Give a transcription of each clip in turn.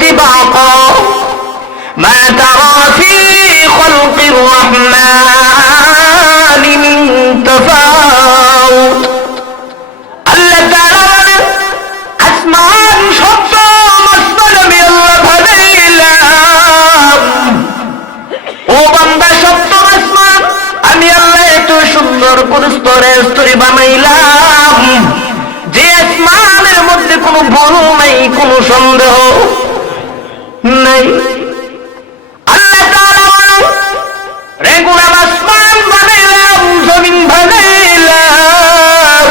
طباقا ما ترى في خلق الرحمن من تفاوت আল্লাহ তাআলা বলেন আসমান সত্য আসমান আমি আল্লাহ বানাইলাম ও বান্দা সত্য আসমান আমি আল্লাহ এত সুন্দর করে স্তরে স্তরে বানাইলাম যে আসমানের মধ্যে কোনো ভুল নাই কোনো সন্দেহ নাই আল্লাহ তাআলা বলেন রেগুলার আসমান বানাইলাম জমিন বানাইলাম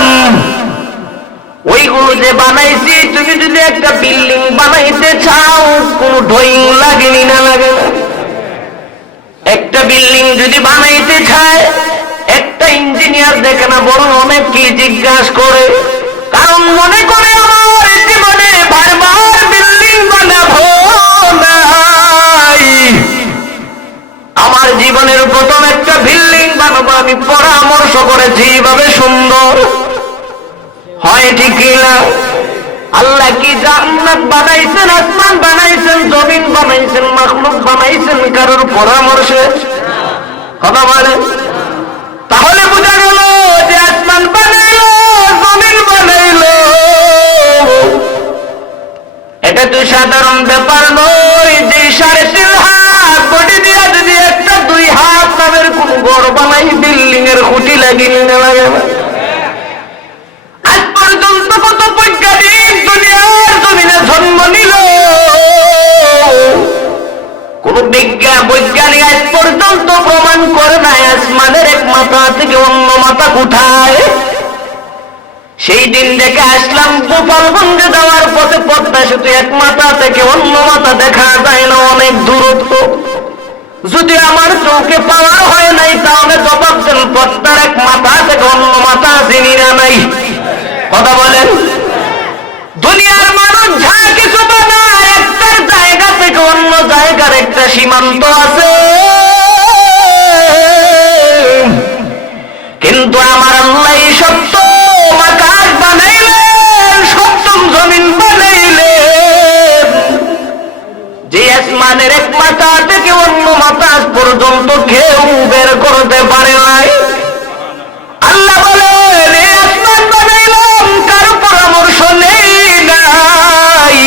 ওইগুলো যে বানাইছি তুমি যদি একটা বিল্ডিং বানাইতে চাও কোনো ড্রয়িং লাগেনি না লাগে না একটা বিল্ডিং যদি বানাইতে চায় একটা ইঞ্জিনিয়ার দেখে না বরং অনেক কি জিজ্ঞাসা করে কারণ মনে করে আমার জীবনে বারবার বিল্ডিং বানাবো নাই আমার জীবনের প্রথম একটা বিল্ডিং বানাবো আমি পরামর্শ করেছি এইভাবে সুন্দর হয় ঠিক না আল্লাহ কি জান্নাত বানাইছেন আসমান বানাইছেন জমিন বানাইছেন মাখলুক বানাইছেন কারোর পরামর্শে কথা বলেন তাহলে বোঝা গেল যে আসমান বানাইলো জমিন বানাইলো এটা তো সাধারণ ব্যাপার নয় যে 3.5 হাত বডি দিয়ে যদি একটা 2 হাত নামের কোন ঘর বানাই বিল্ডিং এর খুঁটি লাগিয়ে না লাগে না আজ পর্যন্ত কত বৈজ্ঞানিক দুনিয়ার জমিনে জন্ম নিল কোন বৈজ্ঞানিক আজ পর্যন্ত প্রমাণ করে নাই আসমানের এক মাথা থেকে অন্য মাথা কোথায় সেই দিন দেখে আসলাম গোপালগঞ্জে যাওয়ার পথে পদ্মা সেতু এক মাথা থেকে অন্য মাথা দেখা যায় না অনেক দূরত্ব যদি আমার চোখে পাওয়া হয় নাই তাহলে জবাব দেন পদ্মার এক মাথা থেকে অন্য মাথা চিনি না নাই কথা বলেন দুনিয়ার মানুষ যা কিছু বানায় একটা জায়গা থেকে অন্য জায়গার একটা সীমান্ত আছে কিন্তু আমার আল্লাহ সপ্তম আকাশ বানাইলেন সপ্তম জমিন বানাইলেন যে আসমানের এক মাথা থেকে অন্য মাথা পর্যন্ত কেউ বের করতে পারে নাই আল্লাহ বলেন এই আসমান বানাইলাম কারো পরামর্শ নেই নাই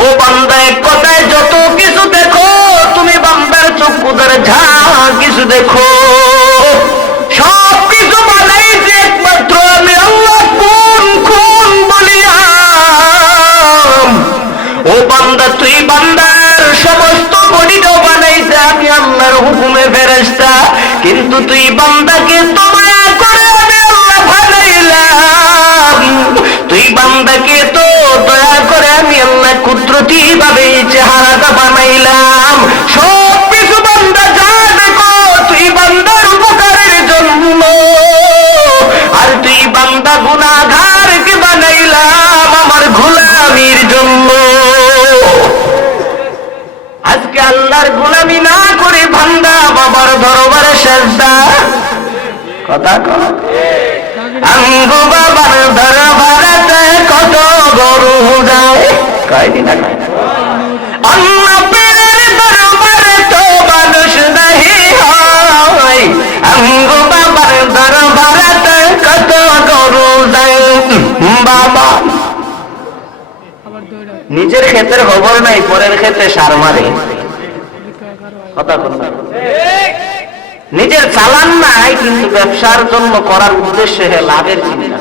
ও বান্দা এক কথায় যত কিছু দেখো তুমি বান্দার চক্ষু দ্বারা যা কিছু দেখো সব কিছু বানাইছে একমাত্র আমি আল্লাহ কোন কোন বলিয়াম ও বান্দা তুই বান্দার সমস্ত বডিটাও বানাইছে আমি আল্লাহর হুকুমে ফেরেশতা কিন্তু তুই বান্দাকে দয়া করে আমি আল্লাহ বানাইলাম তুই বান্দাকে তো দয়া করে আমি আল্লাহ কুদরতি ভাবে চেহারাটা বানাইলাম সব কিছু বান্দা যা দেখো তুই বান্দার উপকারের জন্য আর তুই বান্দা গুনাহগারকে বানাইলাম আমার গোলামির জন্য আজকে আল্লাহর গোলামি না করে বান্দা বাবার দরবারে সেজদা কথা কও আঙ্গো বাবার দরবারে কত গরু যায় কয়দিন আগে অন্য পীরের দরবারে তো মানুষ নাহি হয় আঙ্গো বাবার দরবারে কত গরু যায় বাবা নিজের ক্ষেতের খবর নাই পরের ক্ষেতে সার মারে কথা বলুন নিজের চালান নাই কিন্তু ব্যবসার জন্য করার উদ্দেশ্যে লাভের চিন্তা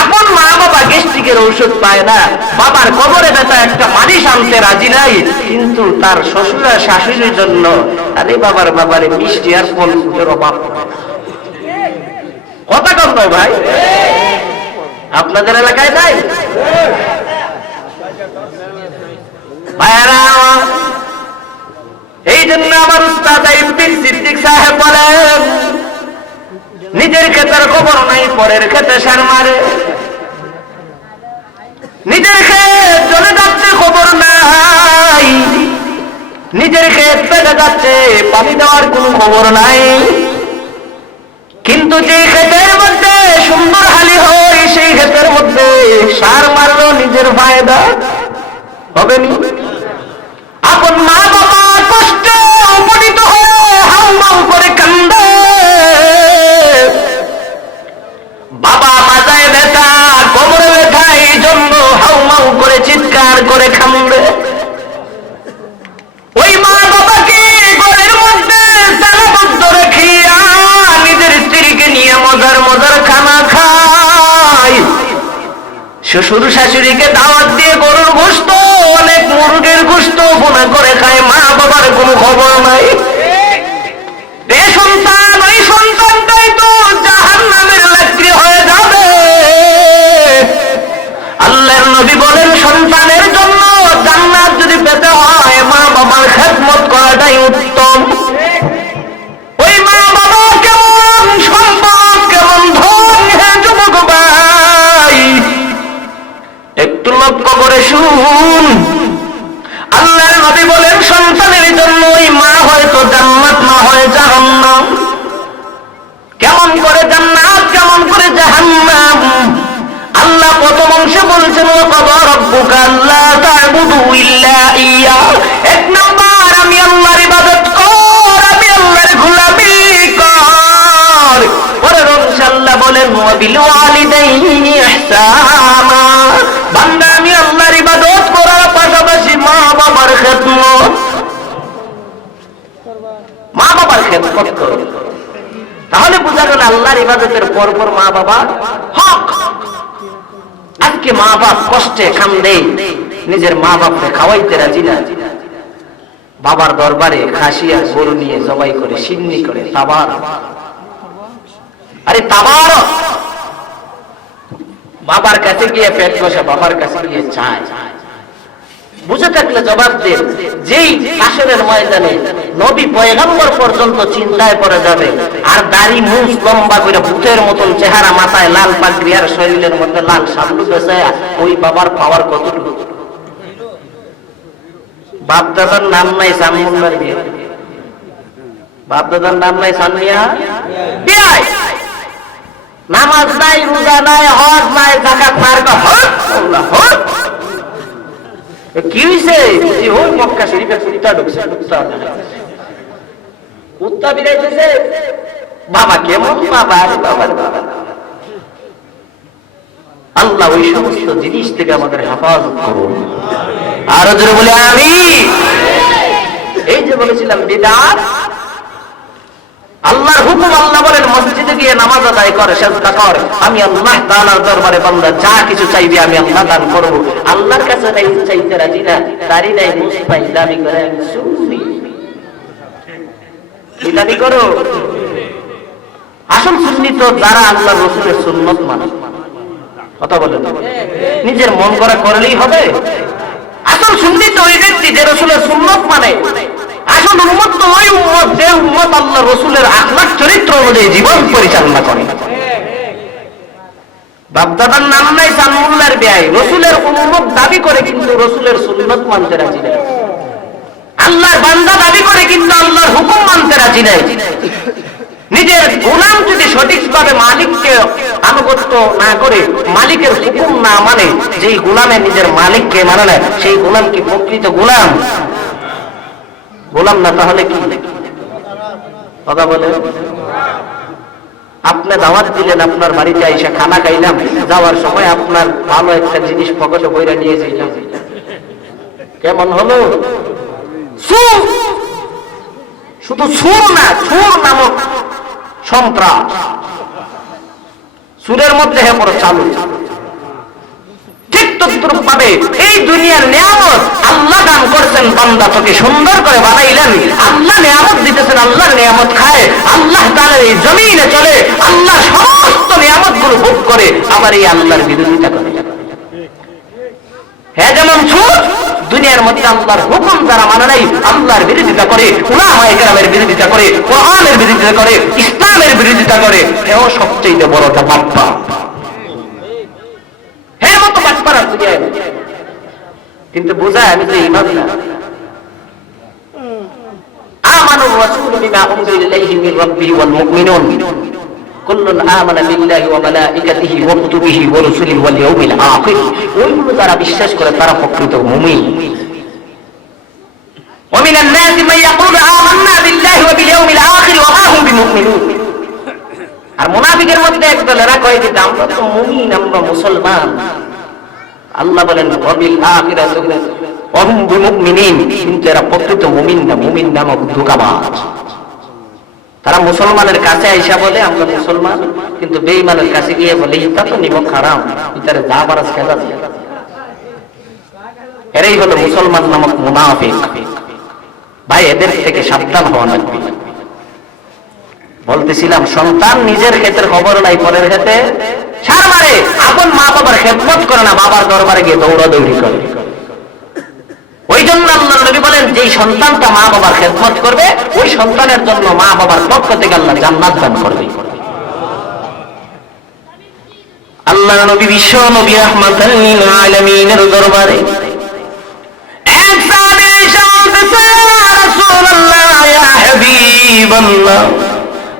আপন মা বাবা গ্যাস্ট্রিকের ঔষধ পায় না বাবার কবরে ব্যথা একটা মালিশ আনতে রাজি নাই কিন্তু তার শ্বশুর আর শাশুড়ির জন্য আরে বাবারে মিষ্টি আর ফলের অভাব কথা কম নয় ভাই আপনাদের এলাকায় নাই ভাইয়ারা এই জন্য আমার উস্তাদ ইবনে সিদ্দিক সাহেব বলেন নিজের ক্ষেতের খবর নাই পরের ক্ষেতে সার মারে নিজের ক্ষেত চলে যাচ্ছে খবর নাই নিজের ক্ষেত পেটে যাচ্ছে পানি দেওয়ার কোনো খবর নাই কিন্তু যে ক্ষেতের মধ্যে সুন্দর হালি হয় সেই ক্ষেতের মধ্যে সার মারলো নিজের ফায়দা হবে নি? আপন মা বাবা কষ্টে উপনীত হয়ে হাউমাউ করে কান্দে, বাবা মাথায় ব্যথা কোমরে ব্যথা, এই জন্য হাউমাউ করে চিৎকার করে কান্দে। ওই মা বাবাকে ঘরের মধ্যে তালাবদ্ধ রেখিয়া নিজের স্ত্রীকে নিয়ে মজার মজার খানা খায়, শ্বশুর শাশুড়িকে দাওয়াত দিয়ে গরুর গোশত অনেক মুরগির গোশত ভুনা করে খায়, মা বাবার কোনো খবর নাই। এ সন্তান ওই সন্তানটাই তো জাহান্নামের লাকড়ি হয়ে যাবে। আল্লাহর নবী বলেন সন্তানের জন্য জান্নাত যদি পেতে হয় মা বাবার খেদমত করাটাই উত্তম। ওই মা বাবা কেমন সম্পদ কেমন ধন, হে যুবক ভাই একটু লক্ষ্য করে শুন। আল্লাহর নবী বলেন সন্তানের জন্য ওই মা হয়তো জান্নাত না হয় জাহান্নাম। কেমন করে জান্নাত কেমন করে জাহান্নাম? আল্লাহ প্রথম অংশে বলছেন ওয়া ক্বাদা রাব্বুকা আল্লা তা'বুদু ইল্লা ইয়্যা, এক নাম্বার আমি আল্লাহর ইবাদত কর, আমি আল্লাহর গোলামি কর। পরের অংশে আল্লাহ বলেন ওয়া বিল ওয়ালিদাইনি ইহসানা, বান্দা আমি আল্লাহর ইবাদত করার পাশাপাশি মা বাবার খেদমত, মা বাবার খেদমত কর। তাহলে বোঝা গেল আল্লাহর ইবাদতের পর পর মা বাবার হক। আজকে মা বাপ কষ্টে কান্দে, নিজের মা বাপকে খাওয়াইতে রাজি না, বাবার দরবারে খাসি আর গরু নিয়ে জবাই করে সিন্নি করে তাবার। আরে তাবার বাবার কাছে গিয়ে পেট বসে, বাবার কাছে গিয়ে চায়। বুঝে থাকলে জবাব দেন, যেই হাসরের ময়দানে নবী পয়গম্বর পর্যন্ত চিন্তায় পড়ে যাবে, আর দাড়ি মুছ লম্বা করে ভূতের মতন চেহারা, মাথায় লাল পাগড়ি আর শরীরের মধ্যে লাল সাবলু বেচায়া, ওই বাবার পাওয়ার কতটুকু? বাপ দাদার নাম নাই সামুল্লার বিয়ে, বাপ দাদার নাম নাই সামিয়া বিয়াই, নামাজ নাই, রোজা নাই, হজ নাই, যাকাত নাই, হজ কি হইছে? ওই মক্কা শরীফে কুত্তা ঢুকছে, কুত্তা বিরাইতেছে। বাবা কেমন বাবা? আরে বাবার বাবা। আল্লাহ ওই সমস্ত জিনিস থেকে আমাদের হেফাজত করুন, আরো জোরে বলে আমিন। এই যে বলেছিলাম বিদআত, আল্লাহর হুকুম, আল্লাহ বলেন মসজিদে গিয়ে নামাজ আদায় করে, সেজদা কর, আমি আল্লাহ তাআলার দরবারে বান্দা যা কিছু চাইবে আমি আল্লাহ দান করব। আল্লাহর কাছে নাই চাইতে রাজি না, দাড়ি নাই মুছ নাই, দাবি করে আমি সুন্নি। কি দাবি করো? আসল সুন্নি তো যারা আল্লাহর রাসূলের সুন্নাত মানে। কথা বলেন, নিজের মন করা করলেই হবে? আসল সুন্নি তো ওই ব্যক্তি যে রাসূলের সুন্নাত মানে। আসল উম্মত তো ওই উম্মত যে উম্মত আল্লাহ রাসূলের আখলাক চরিত্র অনুযায়ী জীবন পরিচালনা করে। বাপদাদার নাম নাই সামুল্লার বিয়াই, রাসূলের উম্মত দাবি করে কিন্তু রাসূলের সুন্নাত মানতে রাজি নাই। আল্লাহর বান্দা দাবি করে কিন্তু আল্লাহর হুকুম মানতে রাজি নাই। নিজের গোলাম যদি সঠিকভাবে মালিককে আনুগত্য না করে, মালিকের হুকুম না মানে, যেই গোলামে নিজের মালিককে মানে না, সেই গোলাম কি প্রকৃত গোলাম? গোলাম না, তাহলে কি? কথা বলে। আপনি দাওয়াত দিলেন, আপনার বাড়িতে আইসা খানা খাইলাম, যাওয়ার সময় আপনার ভালো একটা জিনিস পকেটে বইরা নিয়ে যাইলাম, কেমন হলো? শুধু সুর না, সুর নামক সন্ত্রাস, সুরের মধ্যে হে পড়ে চালু। ঠিক তদ্রূপ ভাবে এই দুনিয়ার নিয়ামত আল্লাহ দান করছেন, বান্দা তোকে সুন্দর করে বানাইলেন, আল্লাহ নিয়ামত দিতেছেন, আল্লাহর নিয়ামত খায়, আল্লাহ তাআলার এই জমিনে চলে, আল্লাহ সমস্ত নিয়ামত গুলো ভোগ করে, আবার এই আল্লাহর বিরোধিতা করে। হ্যাঁ, যেমন সুর, দুনিয়ার মধ্যে আল্লাহর হুকুম যারা মানে নাই, আল্লাহর বিরোধিতা করে, উলামায়ে কেরামের বিরোধিতা করে, কোরআনের বিরোধিতা করে, ইসলামের বিরোধিতা করে, এও সবচেয়ে বড় একটা বাপ্পা। হ্যাঁ, মতো বাপ্পারা দুনিয়ায়, কিন্তু বোঝায় আমি তো ইমান না। আমানুর রাসূলু বিমা উনজিলা ইলাইহি মির রাব্বিহি ওয়াল মুমিনুন, কুল্লুন আমানা বিল্লাহি ওয়া মালাইকাতিহি ওয়া কুতুবিহি ওয়া রুসুলিহি ওয়াল ইয়াউমিল আখির, ওইগুলো যারা বিশ্বাস করে তারা প্রকৃত মুমিন। ওয়া মিনান নাসি মান ইয়াকুলু আমান্না বিল্লাহি ওয়া বিল ইয়াউমিল আখির ওয়া মা হুম বিমুমিনুন। আর মুনাফিকের মধ্যে একদল এরা কয় যে আমরা তো মুমিন, আমরা মুসলমান। আল্লাহ বলেন ওয়া বিল আখিরাতি ওয়া হুম বিমুমিনিন, কিন্তু এরা প্রকৃত মুমিন না, মুমিন নামক ধোঁকাবাজ। তারা মুসলমানের কাছে আইসা বলে আমরা মুসলমান, কিন্তু বেঈমানের কাছে গিয়ে বলে এটা তো নিমক হারাম, এটারে যা বারাস খেলা দিয়ে। এরাই হলো মুসলমান নামক মুনাফিক। ভাই এদের থেকে সাবধান হওয়া লাগবে। বলতেছিলাম সন্তান নিজের ক্ষেতের খবর নাই, পরের ক্ষেতে সার মারে, আপন মা বাবার খেদমত করে না, বাবার দরবারে গিয়ে দৌড়াদৌড়ি করে। ওই জন্য আল্লাহর নবী বলেন যে সন্তানটা মা বাবার খেদমত করবে ওই সন্তানের জন্য মা বাবার পক্ষ থেকে আল্লাহ জান্নাত দান করবে। আল্লাহর নবী বিশ্ব নবী রাহমাতাল লিল আলামিনের দরবারে এক সাহাবী এসে বলতেছে, ইয়া রাসূলুল্লাহ, ইয়া হাবিবাল্লাহ,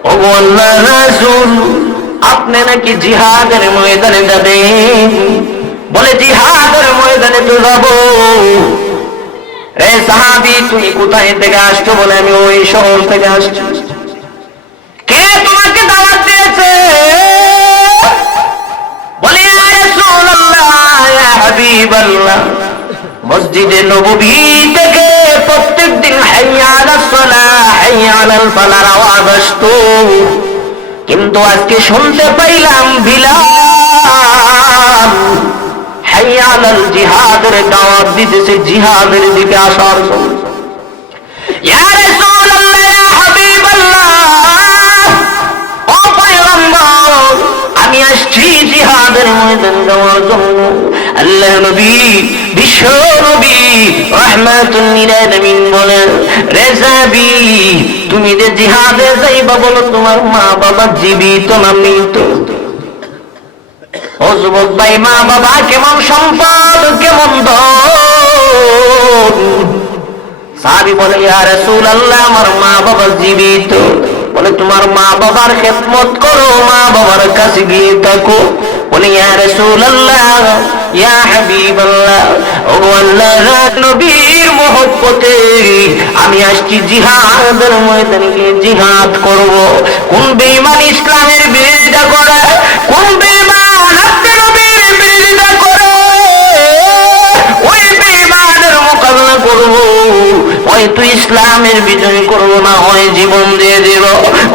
ও আল্লাহর রাসূল, আপনি নাকি জিহাদের ময়দানে যাবেন? বলে জিহাদের ময়দানে তো যাব। রে সাহাবী, তুমি কোথায় থেকে আসছো? বলে আমি ওই শহর থেকে আসছি। কে তোমাকে দাওয়াত দিয়েছে? বলে ইয়া রাসূলুল্লাহ, ইয়া হাবিবাল্লাহ, মসজিদে নববী থেকে প্রত্যেকদিন হাইয়া আলাস সালাহ, হাইয়া আলাল ফালার আওয়াজ আসতো, কিন্তু আজকে শুনতে পাইলাম বিলাল হাইয়া আলাল জিহাদের দাওয়াত দিতেছে, জিহাদের দিকে আসার জন্য। ইয়া রাসূলুল্লাহ, ইয়া হাবিবাল্লাহ, ও পয়গম্বর, আমি আসছি জিহাদের ময়দান যাওয়ার জন্য। আল্লাহ নবী বিশ্ব নবী রাহমাতুল লিল আলামিন বলেন, রে সাহাবী, তুমি যে জিহাদে যাইবা, বলো তোমার মা বাবা জীবিত না মৃত? ও যুবক ভাই, মা বাবা কেমন সম্পদ, কেমন ধন। সাহাবী বলে, ইয়া রাসূলুল্লাহ, আমার মা বাবা জীবিত। বলে তোমার মা বাবার খেদমত করো, মা বাবার কাছে গিয়ে থাকো। বলে ইয়া রাসূলুল্লাহ, ইয়া হাবিবাল্লাহ, ও আল্লাহর নবীর মহব্বতে আমি আসছি জিহাদের ময়দানে গিয়ে জিহাদ করব। কোন বেঈমান ইসলামের বিরোধিতা করে, কোন বেঈমান আল্লাহর নবীর বিরোধিতা করে, ওই বেঈমানের মোকাবিলা করব। হয়তো ইসলামের বিজয় করব, না হয় জীবন দিয়ে দেব।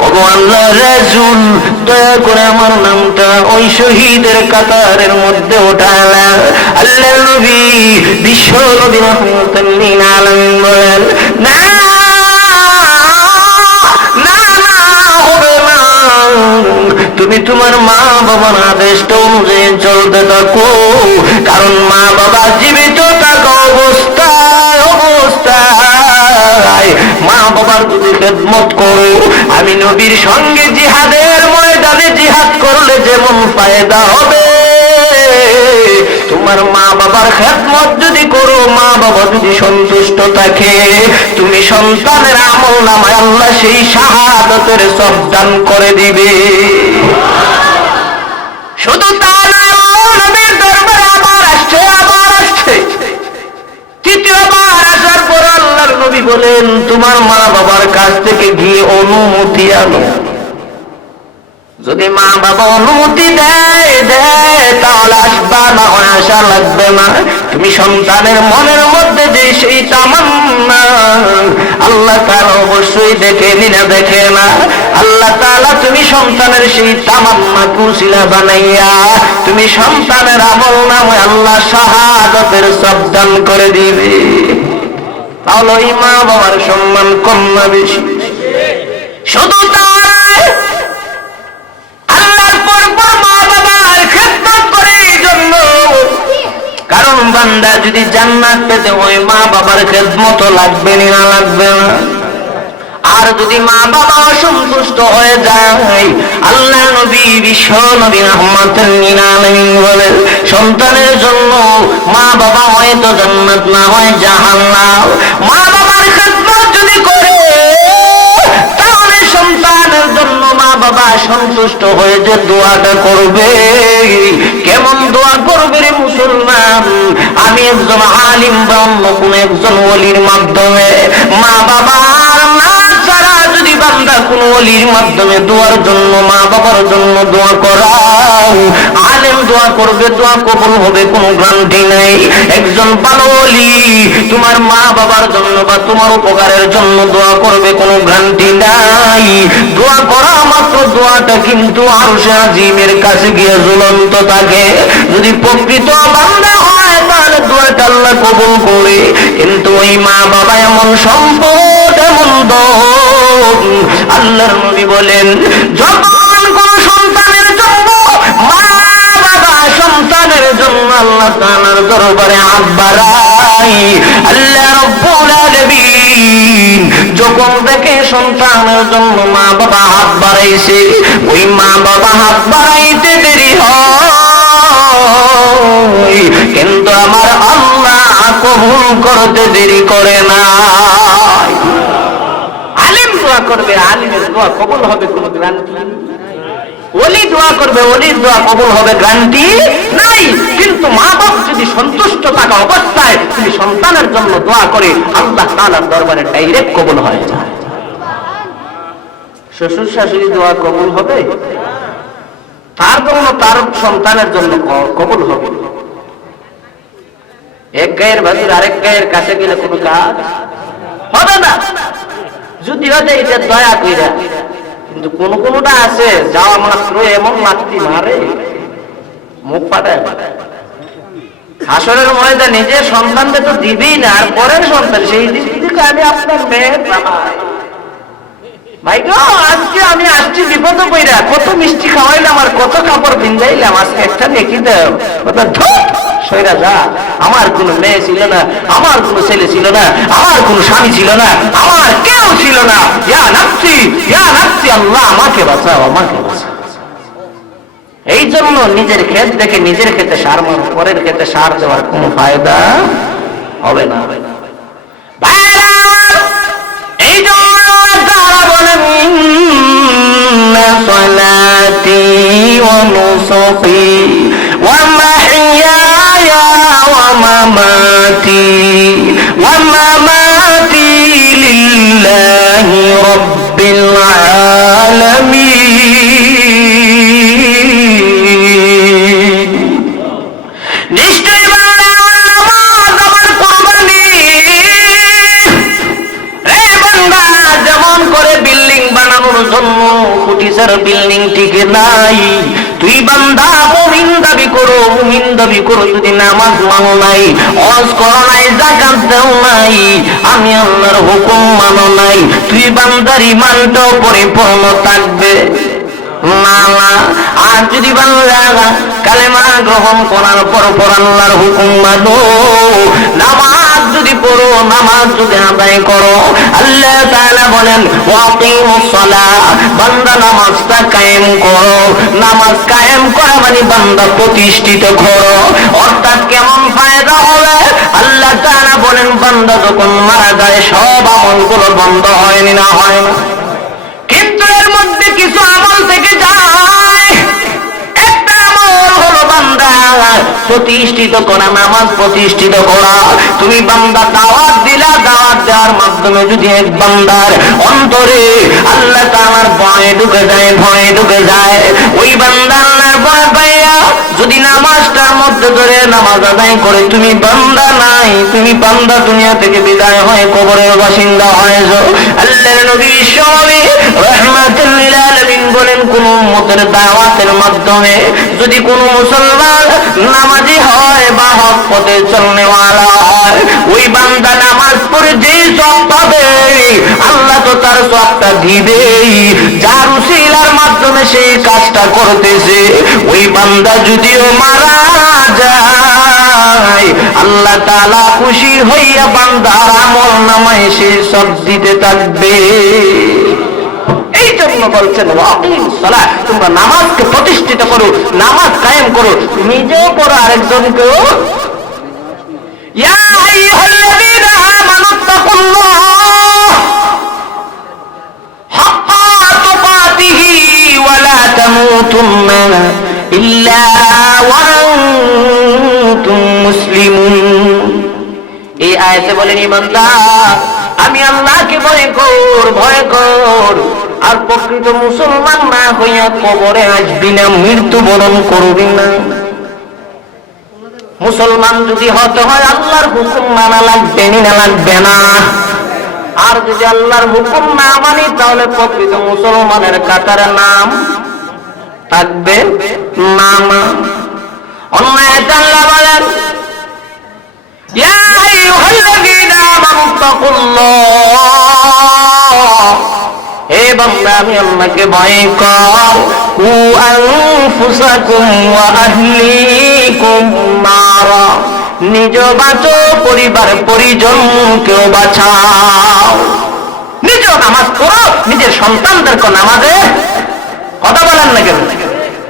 ও আল্লাহর রাসূল, দয়া করে আমার নামটা ওই শহীদের কাতারের মধ্যে ওঠালা। আল্লাহর নবী বিশ্ব নবী রাহমাতুল লিল আলামিন বলেন, না না না, হবে না। তুমি তোমার মা বাবার আদেশটা অনুযায়ী চলতে থাকো, কারণ মা বাবা জীবিত থাকা অবস্থায় মা বাবার যদি খেদমত করো, আমি নবীর সঙ্গে জিহাদের ময়দানে জিহাদ করলে যেমন ফায়দা হবে, তোমার মা বাবার খেদমত যদি করো, মা বাবা যদি সন্তুষ্ট থাকে, তুমি সন্তানের আমল নামায় আল্লাহ সেই শাহাদাতের সওয়াব দান করে দিবে। শুধু তা না, নবীর দরবারে আবার আসছে। তৃতীয়বার আসার পর আল্লাহর নবী বলেন, তোমার মা বাবার কাছ থেকে গিয়ে অনুমতি আনো। যদি মা বাবা অনুমতি দেয় তাহলে আসবা, না হয় আসা লাগবে না। তুমি সন্তানের মনের মধ্যে যে সেই তামান্না, আল্লাহ তাআলা অবশ্যই দেখে না, দেখে না। আল্লাহ তাআলা তুমি সন্তানের সেই তামান্না কুশিলা বানাইয়া তুমি সন্তানের আমল নামে আল্লাহ শাহাদাতের সওয়াব দান করে দিবে। তাহলে ওই মা বাবার সম্মান কম না বেশি? শুধু তাই, আল্লাহর পরপর মা বাবার খেদমত করে এই জন্য, কারণ বান্দা যদি জান্নাত পেতে হয় মা বাবার খেদমত লাগবে না, লাগবে না। আর যদি মা বাবা অসন্তুষ্ট হয়ে যায়, আল্লাহ নবী বিশ্ব নবী রাহমাতুল লিল আলামিন বলেন, সন্তানের জন্য মা বাবা হয়তো জান্নাত না হয় জাহান্নাম। মা বাবার খেদমত যদি করে তাহলে সন্তানের জন্য মা বাবা সন্তুষ্ট হয়ে যে দোয়াটা করবে, কেমন দোয়া করবে রে মুসলমান? আমি একজন আলিম বা অন্য কোন একজন ওলির মাধ্যমে মা বাবার না ছাড়া যদি বান্দা কোন ওলির মাধ্যমে দোয়ার জন্য মা বাবার জন্য দোয়া করাও, আলেম দোয়া করবে, দোয়া কবুল হবে কোনো গ্যারান্টি নাই। একজন ভালো ওলি তোমার মা বাবার জন্য বা তোমার উপকারের জন্য দোয়া করবে, কোনো গ্যারান্টি নাই। দোয়া করা মাত্র দোয়াটা কিন্তু আরশে আজিমের কাছে গিয়ে ঝুলন্ত থাকে। যদি প্রকৃত বান্দা হয় তাহলে দোয়াটা আল্লাহ কবুল করে। কিন্তু ওই মা বাবা এমন সম্পদ, এমন দৌলত, আল্লাহর নবী বলেন যখন কোন সন্তানের জন্য মা বাবা সন্তানের জন্য আল্লাহ তাআলার দরবারে হাত বাড়ায়, আল্লাহ রাব্বুল আলামিন যখন দেখে সন্তানের জন্য মা বাবা হাত বাড়াইছে, ওই মা বাবা হাত বাড়াইতে দেরি হয়, কিন্তু আমার আল্লাহ কবুল করতে দেরি করে না। আলিম দোয়া করবে, আলিমের দোয়া কবুল হবে কোনো গ্যারান্টি নাই। ওলি দোয়া করবে, ওলির দোয়া কবুল হবে গ্যারান্টি নাই। কিন্তু মা বাপ যদি সন্তুষ্ট থাকা অবস্থায় তুমি সন্তানের জন্য দোয়া করে, আল্লাহ তাআলার দরবারে ডাইরেক্ট কবুল হয়ে যায়। শ্বশুর শাশুড়ি দোয়া কবুল হবে, তার জন্য তার সন্তানের জন্য কবুল হবে। এক গায়ের ভাতির আরেক গায়ের কাছে গেলে কোনো কাজ হবে না, যদি হতে এটা দয়া কইরা। কিন্তু কোন কোনটা আছে যাওয়া মাত্র এমন লাত্তি মারে, মুখ ফাটায়। হাসরের ময়দানে নিজের সন্তানকে তো দিবেই না, আর পরের সন্তান সেই দিকে আমি আপনার মেয়ের ভাই গো, আজকে আমি আসছি বিপদ কইরা, কত মিষ্টি খাওয়াইলাম আর কত কাপড় ভিজাইলাম, আজকে একটা দেখি দাও। সইরা যা, আমার কোন মেয়ে ছিল না, আমার কোন ছেলে ছিল না, আমার কোন স্বামী ছিল না, আমার কেউ ছিল না। ইয়া নাফসি, ইয়া নাফসি, আল্লাহ আমাকে বাঁচাও, আমাকে বাঁচাও। এই জন্য নিজের ক্ষেত দেখে নিজের ক্ষেতে সার মারো, পরের ক্ষেতে সার দেওয়ার কোনো ফায়দা হবে না। এই জন্য তারা বলেন ইন্না সালাতি ওয়া নুসুকি ওয়া মাহইয়ায়া ওয়া মামাতি লিল্লাহি রাব্বিল আলামিন। নিশ্চয় বান্দা আমার নামাজ, আমার কুরবানি। রে বান্দা, যেমন করে বিল্ডিং বানানোর জন্য কুটিসার বিল্ডিং ঠিক নাই, তুই বান্দা মুমিন দাবি করো, মুমিন দাবি করো, যদি নামাজ মানো নাই, হজ করো নাই, যাকাত দাও নাই, আমি আল্লাহর হুকুম মানো নাই, তুই বান্দার ঈমানটাও পরিপূর্ণ থাকবে না। আর যদি বান্দা কালেমা গ্রহণ করার পর আল্লাহর হুকুম মানো, নামাজ যদি পড়ো, নামাজ যদি আদায় করো, আল্লাহ তাআলা বলেন ওয়াকিমুস সালাহ, বান্দা নামাজটা কায়েম করো। নামাজ কায়েম করা মানে বান্দা প্রতিষ্ঠিত করো। অর্থাৎ কেমন ফায়দা হবে? আল্লাহ তাআলা বলেন বান্দা যখন মারা যায় সব আমলগুলো বন্ধ হয়নি না, হয় না, কিন্তু এর মধ্যে কিছু আমল থেকে যায়। একটা আমল হলো বান্দা প্রতিষ্ঠিত করা, নামাজ প্রতিষ্ঠিত করা। তুমি বান্দা দাওয়াত দিলা, দাওয়াত দেওয়ার মাধ্যমে যদি এক বান্দার অন্তরে আল্লাহ তাআলার ভয় ঢুকে যায়, ভয় ঢুকে যায়, ওই বান্দা আল্লাহর ভয় পাইয়া যদি নামাজটার মধ্যে ধরে নামাজ আদায় করে, তুমি বান্দা নাই, তুমি বান্দা দুনিয়া থেকে বিদায় হয়ে কবরের বাসিন্দা হয়েছো। আল্লাহর নবী বিশ্বনবী রাহমাতুল লিল আলামিন বলেন, কোন উম্মতের দাওয়াতের মাধ্যমে যদি কোন মুসলমান নামাজি হয় বা হক পথে চলনেওয়ালা হয়, ওই বান্দা নামাজ পড়ে যে সওয়াব পাবে, আল্লাহ তো তার সওয়াবটা দিবেই, যার উসিলার মাধ্যমে সেই কাজটা করতেছে। ওই বান্দা যদিও মারা যায়, আল্লাহ তাআলা খুশি হইয়া বান্দার আমলনামায় সেই সব দিতে থাকবে। এই জন্য বলছেন ওয়াকিমুস সালাহ, তোমরা নামাজকে প্রতিষ্ঠিত করো, নামাজ কায়েম করো, নিজেও করো, আরেকজনকেও। ইয়া আইয়ুহাল্লাযীনা আমানুত্তাকুল্লাহ হাক্কা তুকাতিহি তামুতুন্না ইল্লা ওয়া আনতুম মুসলিমুন। এই আয়াতে বলেন ঈমানদার আমি আল্লাহকে ভয় কর আর প্রকৃত মুসলমান না হইয়া কবরে আসবি না, মৃত্যুবরণ করবি না। মুসলমান যদি হতে হয় আল্লাহর হুকুম মানা লাগবে না লাগবে না? আর যদি আল্লাহর হুকুম না মানি তাহলে প্রকৃত মুসলমানের কাতারে নাম থাকবে না। অন্য আয়াতে আল্লাহ বলেন ইয়া আইয়ুহাল্লাযীনা আমানু তাকুল্লাহ, হে বান্দা আমি আল্লাহকে ভয় কর। কু আনফুসাকুম ওয়া আহলিকুম নারা, নিজ বাঁচো পরিবার পরিজনকেও বাঁচাও। নিজেও নামাজ পড়ো, নিজের সন্তানদেরকে নামাজে কথা বলেন না কেন?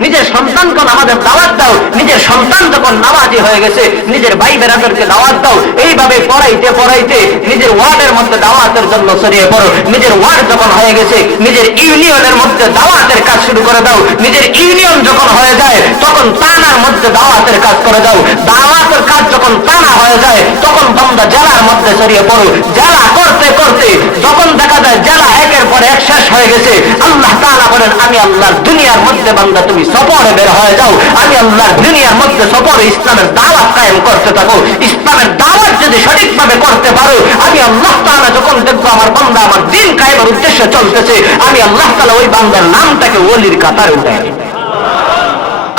নিজের সন্তানকে নামাজের দাওয়াত দাও। নিজের সন্তান যখন নামাজি হয়ে গেছে নিজের ভাই বেরাদেরকে দাওয়াত দাও। এইভাবে পড়াইতে পড়াইতে নিজের ওয়ার্ডের মধ্যে দাওয়াতের জন্য ছড়িয়ে পড়ো। নিজের ওয়ার্ড যখন হয়ে গেছে নিজের ইউনিয়নের মধ্যে দাওয়াতের কাজ শুরু করে দাও। নিজের ইউনিয়ন যখন হয়ে যায় তখন থানার মধ্যে দাওয়াতের কাজ করে দাও। দাওয়াতের কাজ যখন থানা হয়ে যায় তখন বান্দা জেলার মধ্যে ছড়িয়ে পড়ো। জেলা করতে করতে যখন দেখা যায় জেলা একের পর এক শেষ হয়ে গেছে, আল্লাহ তাআলা বলেন আমি আল্লাহর দুনিয়ার মধ্যে বান্দা তুমি সফরে বের হয়ে যাও। আমি আল্লাহর দুনিয়ার মধ্যে সফরে ইসলামের দাওয়াত কায়েম করতে থাকো। ইসলামের দাওয়াত যদি সঠিকভাবে করতে পারো, আমি আল্লাহ তাআলা যখন দেখবো আমার বান্দা আমার দ্বীন কায়েমের উদ্দেশ্যে চলতেছে, আমি আল্লাহ তাআলা ওই বান্দার নামটাকে ওলির কাতারে উঠাই।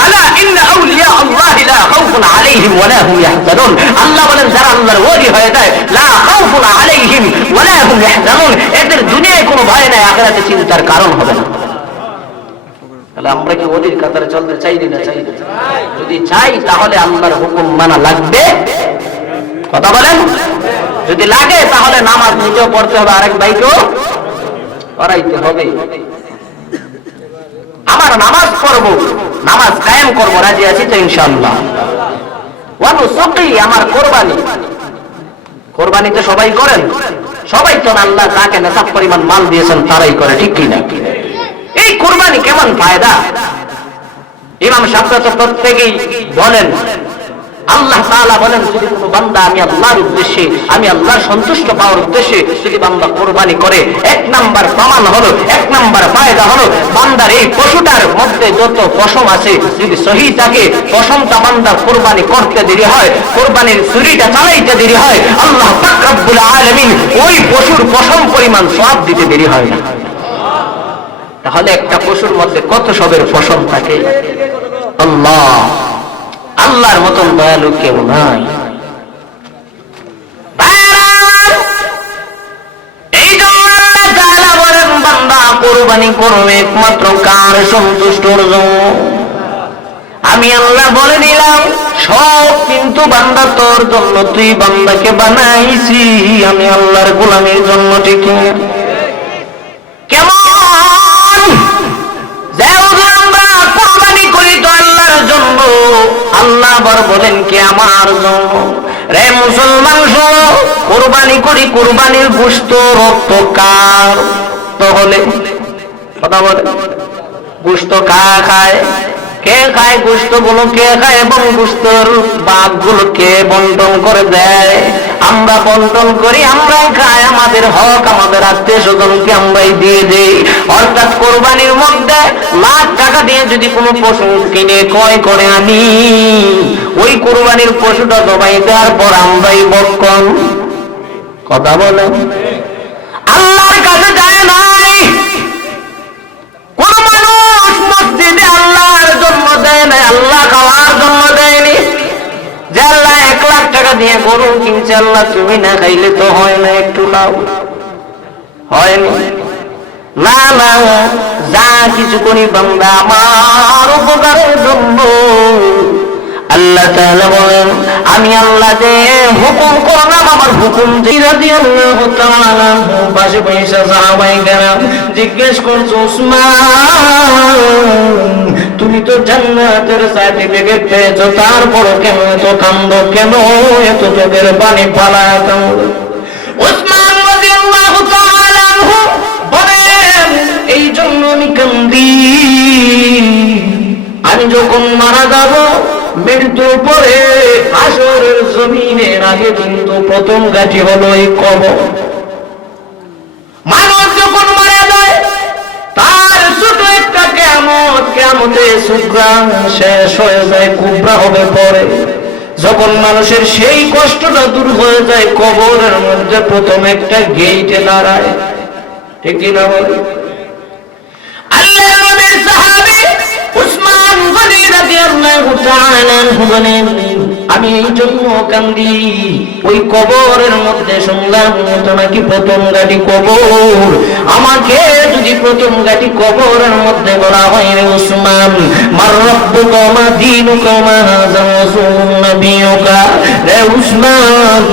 আলা ইন্না আউলিয়া আল্লাহি লা খাউফুন আলাইহিম ওয়া লা হুম ইয়াহজানুন। আল্লাহ বলেন যারা আল্লাহর ওলি হয়ে যায় লা খাউফুন আলাইহিম ওয়া লা হুম ইয়াহজানুন, এদের দুনিয়ায় কোনো ভয় নাই, আখিরাতে চিন্তার কারণ হবে না। তাহলে আমরা কি ওলির কাতারে চলতে চাই না চাই? যদি চাই তাহলে আল্লাহর হুকুম মানা লাগবে। কথা বলেন, যদি লাগে তাহলে নামাজ নিজেও পড়তে হবে, আরেক ভাইকেও পড়াইতে হবে। আমার নামাজ পড়বো, নামাজ কায়েম করবো, রাজি আছি তো ইনশাআল্লাহ। ওয়ানুসুকি আমার কোরবানি, কোরবানি তো সবাই করেন, সবাই তো আল্লাহ যাকে নেশাব পরিমাণ মাল দিয়েছেন তারাই করে, ঠিক কি না? এই কোরবানি কেমন ফায়দা? ইমাম শাফিঈ তো প্রত্যেকেই বলেন, আল্লাহ তাআলা বলেন যদি কোনো বান্দা আমি আল্লাহর উদ্দেশ্যে, আমি আল্লাহর সন্তুষ্ট পাওয়ার উদ্দেশ্যে যদি বান্দা কোরবানি করে, এক নাম্বার প্রমাণ হলো, এক নাম্বার ফায়দা হলো বান্দার এই পশুটার মধ্যে যত পশম আছে যদি সহি থাকে, পশমটা বান্দার কোরবানি করতে দেরি হয়, কোরবানির ছুরিটা চালাইতে দেরি হয়, আল্লাহ পাক রব্বুল আলামিন ওই পশুর পশম পরিমাণ সওয়াব দিতে দেরি হয় না। তাহলে একটা পশুর মধ্যে কত সবের পশম থাকে। আল্লাহ, আল্লাহর মতন দয়ালু কেউ নাই। এই জন্য আল্লাহ তাআলা বলেন বান্দা কোরবানি করবে একমাত্র কার সন্তুষ্টর জন্য। আমি আল্লাহ বলে দিলাম সব কিন্তু বান্দা তোর জন্য, তুই বান্দাকে বানাইছি আমি আল্লাহর গোলামের জন্য, ঠিক না? কেমন কোরবানি করি তো আল্লাহর জন্য, আল্লাহ আবার বলেন কি আমার জন্য। রে মুসলমান শোনো, কোরবানি করি, কোরবানির গোশত রক্ত কার? তাহলে কথা বলে গোশত কারা খায়? কে খায় গোশত গুলো? কে খায়? এবং গোশতের ভাগ গুলো কে বন্টন করে দেয়? আমরা বন্টন করি, আমরাই খাই, আমাদের হক আমাদের আত্মীয় স্বজনকে আমরাই দিয়ে দেই। অর্থাৎ কোরবানির মধ্যে লাখ টাকা দিয়ে যদি কোনো পশু কিনে ক্রয় করে আনি, ওই কোরবানির পশুটা জবাই দেওয়ার পর আমরাই বক্ষণ। কথা বলেন, আল্লাহর কাছে যায় নাই। কোন মানুষ মসজিদে আল্লাহর জন্য দেয় নাই, আল্লাহ খাওয়ার জন্য দেয়নি। যে আল্লাহ 1 লাখ টাকা দিয়ে গরু কিনছে, আল্লাহ তুমি না খাইলে তো হয় না, একটু নাও, হয়নি। না না, যা কিছু করি বান্দা আমার উপকারের জন্য। আল্লাহ তাআলা বলেন আমি আল্লাহ যে হুকুম করলাম, আমার হুকুম রাদিয়াল্লাহু তাআলা পাশে বসে সাহাবায়ে কেরাম জিজ্ঞেস করছে উসমান তুমি তো জান্নাতের সার্টিফিকেট পেয়েছো, তারপর কেন এত কান্দো, কেন এত চোখের পানি ফালায় কান্দো? উসমান রাদিয়াল্লাহু তাআলা বলেন এই জন্য আমি কান্দি। আমি যখন মারা যাব, মৃত্যুর পরে হাসরের জমিনের আগে কিন্তু প্রথম গাঠি হলো এই কবর। মানুষ যখন মারা যায়, তার ছোট একটা কিয়ামতে সুকরা শেষ হয়ে যায়, কুবরা হবে পরে। যখন মানুষের সেই কষ্টটা দূর হয়ে যায়, কবরের মধ্যে প্রথম একটা গেইটে দাঁড়ায়, ঠিক কিনা বলে? আল্লাহর নবীর সাহাবী উসমান গনি রাদিয়াল্লাহু তাআলা আনহু বলেন, আমি এই জন্য কান্দি, ওই কবরের মধ্যে শুনলাম তো নাকি প্রথম গাটি কবর। আমাকে যদি প্রথম গাটি কবরের মধ্যে বলা হয়, রে উসমান, মার রাব্বুকা মা দীনুকা মা হাযা রাসূলুন নবিয়ুকা, রে উসমান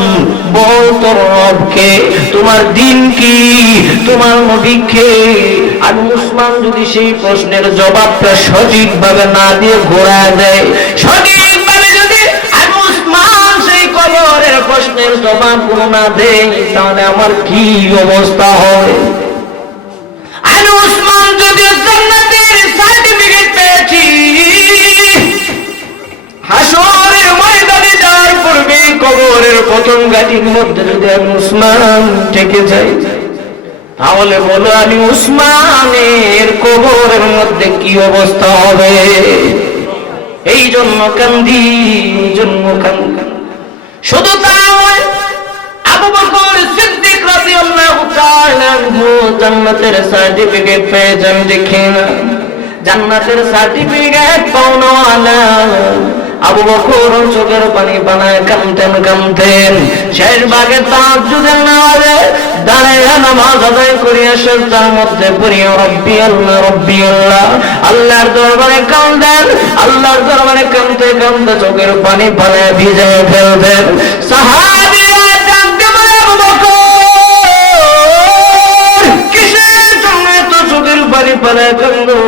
বল তোর রবকে, তোমার দিন কি, তোমার নবী কে? আর উসমান যদি সেই প্রশ্নের জবাবটা সঠিকভাবে না দিয়ে ঘোরায় দেয়, সঠিকভাবে যদি আমি উসমান সেই কবরের প্রশ্নের জবাব না দেয়, তাহলে আমার কি অবস্থা হয়? আমি উসমান যদি জান্নাতের সার্টিফিকেট পেয়েছি, হাসরের ময়দানে যাওয়ার পূর্বে কবরের প্রথম গাটির মধ্যে যদি আমি উসমান থেকে যাই, তাহলে বলো আমি উসমানের কবরের মধ্যে কি অবস্থা হবে? এই জন্য কান্দি, এই জন্য কান্দি। শুধু তাই নয়, আবু বকর সিদ্দিক রাদিয়াল্লাহু তাআলা আনহু জান্নাতের সার্টিফিকেট পেয়ে যান। দেখেন জান্নাতের সার্টিফিকেট পাওয়াওয়ালা আবু বকর চোখের পানি বানায় কাঁদতেন। শেষ ভাগে তাহাজ্জুদের নামাজে দাঁড়ায় নামাজ আদায় করিয়া সেজদার মধ্যে পড়িয়া রব্বি আল্লাহ রব্বি আল্লাহ, আল্লাহর দরবারে কাঁদেন। আল্লাহর দরবারে কাঁদতে কাঁদতে চোখের পানি বানায় ভিজায় ফেলতেন। সাহাবীরা ডাকতে বলে, আবু বকর কিসের জন্য এত চোখের পানি বানায় কাঁদো?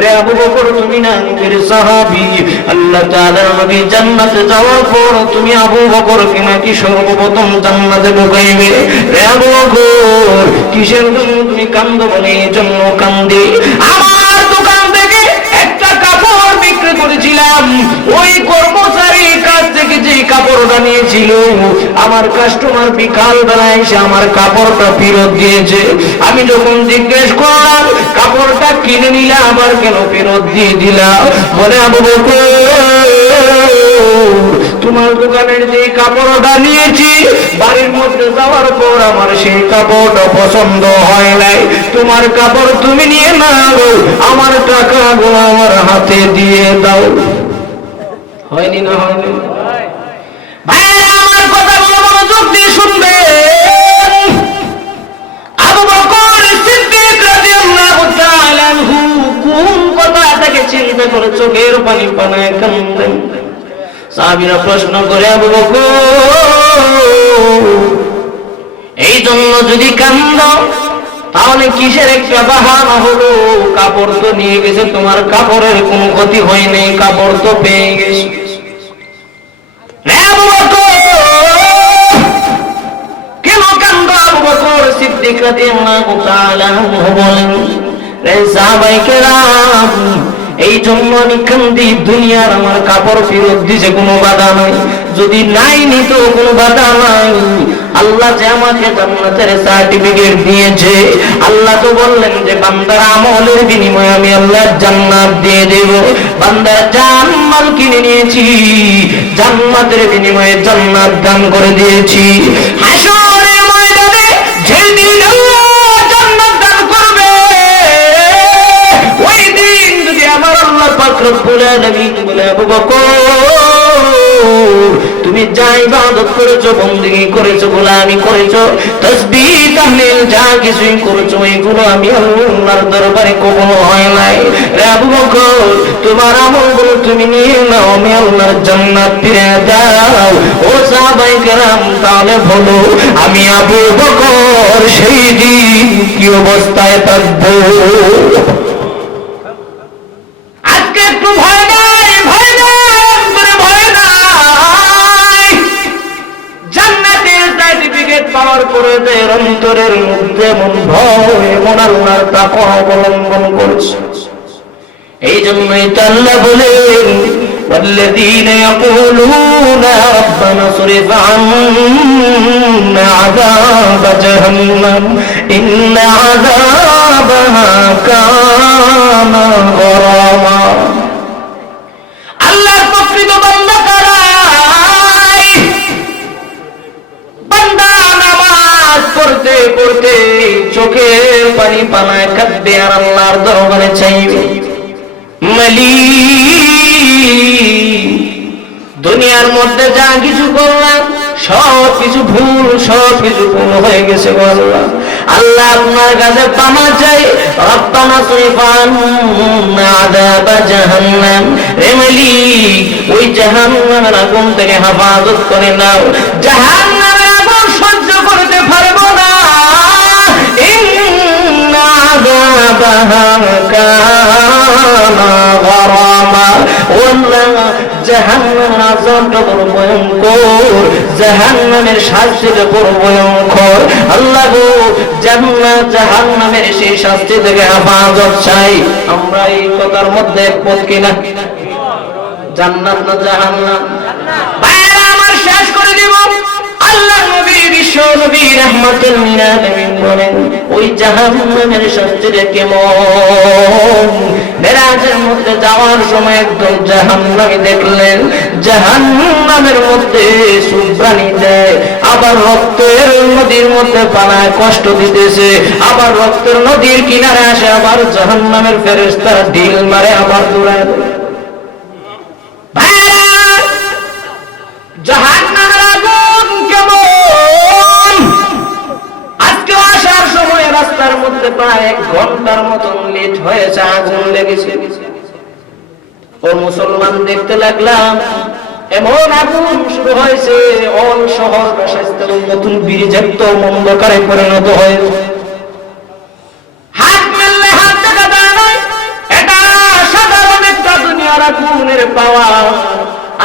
রে আবু বকর, তুমি না নবীর সাহাবী, আল্লাহ তাআলার নবী জান্নাতে যাওয়ার পর তুমি আবু বকরকে নাকি সর্বপ্রথম জান্নাতে ঢুকাইবে। রে আবু বকর, কিসের জন্য তুমি কান্দো? বলে এই জন্য কান্দি, আমার দোকান থেকে একটা কাপড় বিক্রি করেছিলাম, ওই কর্মচারীর কাছ থেকে যে কাপড়টা নিয়েছিল, আমার কাস্টমার বিকাল বেলায় এসে আমার কাপড়টা ফেরত দিয়েছে। আমি যখন জিজ্ঞেস করলাম কাপড়টা কিনে নিলে আবার কেন ফেরত দিয়ে দিলা? বলে আবু বকর, তোমার দোকানের যে কাপড়টা নিয়েছি, বাড়ির মধ্যে যাওয়ার পর আমার সেই কাপড়টা পছন্দ হয় নাই। তোমার কাপড় তুমি নিয়ে নাও, আমার টাকাগুলো আমার হাতে দিয়ে দাও। হয়নি না? হয়নি? ভাইরা আমার কথাগুলো মনোযোগ দিয়ে শুনবে। আবু বকর সিদ্দিক রাদিয়াল্লাহু তাআলা আনহু কোন কথাটাকে চিন্তা করে চোখের পানি বানায় কাঁদেন? সাহাবীরা প্রশ্ন করে, আবু বকর, এই জন্য যদি কান্দো, তাহলে কিসের একটা বাহানা হলো? কাপড় তো নিয়ে গেছে, তোমার কাপড়ের কোনো ক্ষতি হয় নাই, কাপড় তো পেয়ে গেছে। আবু বকর কেন কান্দো? আবু বকর সিদ্দিক রাদিয়াল্লাহু তাআলা আনহু বলেন, রে সাহাবায়ে কেরাম, এই জন্য আমি কান্দি, দুনিয়ার আমার কাপড় ফেরত দিছে কোনো বাধা নাই, যদি নাই নিত কোনো বাধা নাই। আল্লাহ যে আমাকে জান্নাতের সার্টিফিকেট দিয়েছে, আল্লাহ তো বললেন যে বান্দার আমলের বিনিময়ে আমি আল্লাহ জান্নাত দিয়ে দেব। বান্দার জান্নাত কিনে নিয়েছি, জান্নাতের বিনিময়ে জান্নাত দান করে দিয়েছি। হাসরের ময়দানে যেদিন আল্লাহ জান্নাত দান করবে, ওই দিন যদি আমার আল্লাহ পাক রব্বুল আলামিন বলে, আবু বকর, তুমি যা ইবাদত করেছো, বন্দেগী করেছো, গোলামি করেছো, তাসবিহ তাহলিল যা কিছুই করেছো, এগুলো আমি আল্লাহর দরবারে কবুল হয় নাই। রে আবু বকর, তোমার আমলগুলো তুমি নিয়ে নাও, আমি আল্লাহর জান্নাত ফিরে দাও। ও সাহাবায়ে কেরাম, তাহলে বলো আমি আবু বকর সেই দিন কি অবস্থায় থাকবো? আজকে একটু ভয় নাই, ভয় নাই, ভয় নাই। জান্নাতের সার্টিফিকেট পাওয়ার পরে অন্তর ভিতরের মধ্যে এমন ভয়, এমন আল্লাহর তাকওয়া অবলম্বন করছে। এই জন্যই তো আল্লাহ বলেন والذين يقولون ربنا اصرف عنا عذاب جهنم إن عذابها كان غراما। আল্লাহর প্রকৃত বান্দা কারা? বান্দা নামাজ পড়তে পড়তে চোখের পানি পানায় কাঁদবে আর আল্লাহর দরবারে চাইবে, দুনিয়ার মধ্যে যা কিছু করলাম সব কিছু ভুল হয়ে গেছে গো আল্লাহ। আল্লাহ আপনার কাছে ক্ষমা চাই, রব্বানা সরিফ আন্না আযাব জাহান্নাম, হে মালিক ওই জাহান্নামের আগুন থেকে হেফাজত করে নাও, জাহান্নামের আগুন সহ্য করতে পারবো না। ইন্না আযাবাহা কানা গরামা, জাহান্নামের আযাবটা বড় ভয়ঙ্কর, জাহান্নামের শাস্তিটা বড় ভয়ঙ্কর। আল্লাহ গো জান্নাত জাহান্নামের সেই শাস্তি থেকে হেফাজত চাই। আমরা এই কথার মধ্যে একমত কিনা? জান্নাত না জাহান্নাম? ভাইরা আমার শেষ করে দিব। আল্লাহ নবী বিশ্ব নবী রাহমাতুল লিল আলামিন বলেন ওই জাহান্নামের শাস্তিটা কেমন? মেরাজের মধ্যে যাওয়ার সময় একদম জাহান্নামী দেখলেন, জাহান্নামের মধ্যে সুপ্রাণী দেয়, আবার রক্তের নদীর মধ্যে পানায় কষ্ট দিতেছে, আবার রক্তের নদীর কিনারে আসে, আবার জাহান্নামের ফেরেশতারা ঢিল মারে, আবার দৌড়ায়। জাহান্নামের আগুন কেমন? আজকে আসার সময় রাস্তার মধ্যে প্রায় 1 ঘন্টার মতন লেট হয়েছে, আগুন লেগেছে। ও মুসলমান দেখতে লাগলাম এমন আগুন শুরু হয়েছে, অল শহর নতুন ব্রিজের তো অন্ধকারে পরিণত হয়েছে। হাত মেললে হাত দেখা যায় না, এটা সাধারণ একটা দুনিয়ার আগুনের পাওয়া।